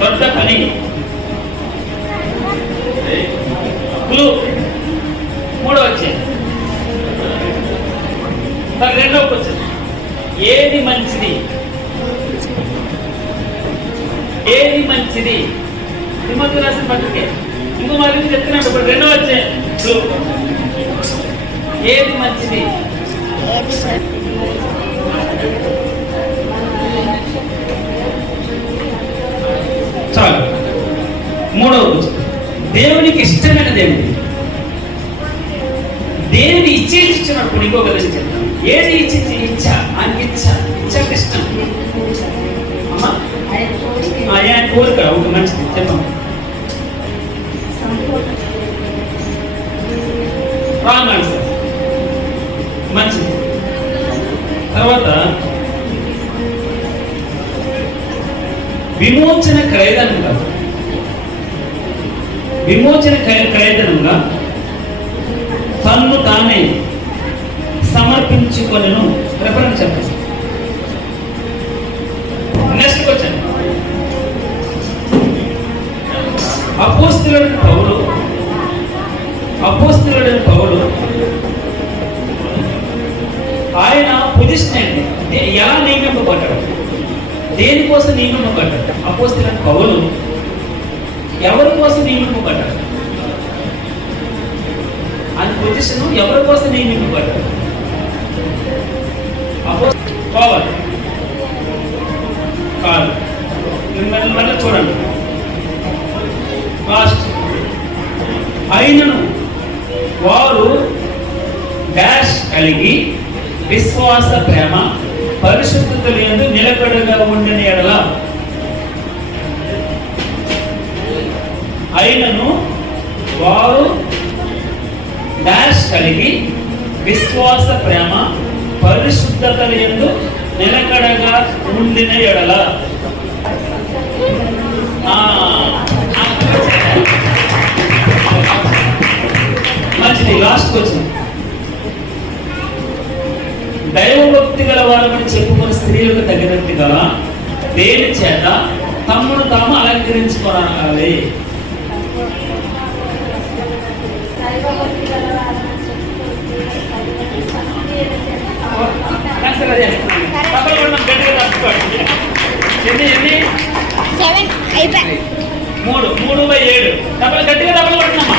దొడ్డ పని. క్లూ మూడో వచ్చేది. రెండో వచ్చింది. ఏది మంచిది? ఏది మంచిది? హిమతు రాసిన పత్రికే. ఇంకో మరి చెప్తున్నాడు. ఇప్పుడు రెండో వచ్చే క్లూ. ఏది మంచిది? చాలు. మూడవది దేవునికి ఇష్టమైనది ఏమిటి? దేవుని ఇచ్చినప్పుడు ఇంకొక చెప్తాను. ఏది ఇచ్చ? ఆయనకి ఇచ్చ ఇష్టం. అమ్మా ఆయన కోరిక ఒక మంచిది చెప్పమ్మా. Wrong answer. మంచిది. తర్వాత విమోచన క్రయదనంగా, విమోచన క్రయదనంగా తన్ను తానే సమర్పించుకొనెను. రెఫరెన్స్ చెప్పండి. Next question. అపోస్తలుడైన పౌలు ఆయన పొజిషన్ ఏంటి? ఎలా నియమింపబడ్డాడు? దేనికోసం నియమింపబడ్డాడు? అపోస్తలుడైన పౌలు ఎవరి కోసం నియమింపబడ్డాడు? ఆయన పొజిషన్ ఎవరి కోసం నియమింపబడ్డాడు? పవర్ కాదు. మళ్ళీ చూడండి. లాస్ట్. అయినను వారు డాష్ కలిగి విశ్వాస ప్రేమ పరిశుద్ధత లేదు నిలకడగా ఉండిన ఎడల. అయినను వారు డాష్ కలిగి విశ్వాస ప్రేమ పరిశుద్ధత యందు నిలకడగా ఉండిన ఎడల. మంచిది. Last question. దైవభక్తి గల వారమని చెప్పుకున్న స్త్రీలకు తగినట్టుగా దేని చేత తమ్మును తాము అలంకరించుకోవాలి? ఎన్ని 3/7 డబ్బులు గట్టిగా డబ్బులు కొట్టినమ్మా.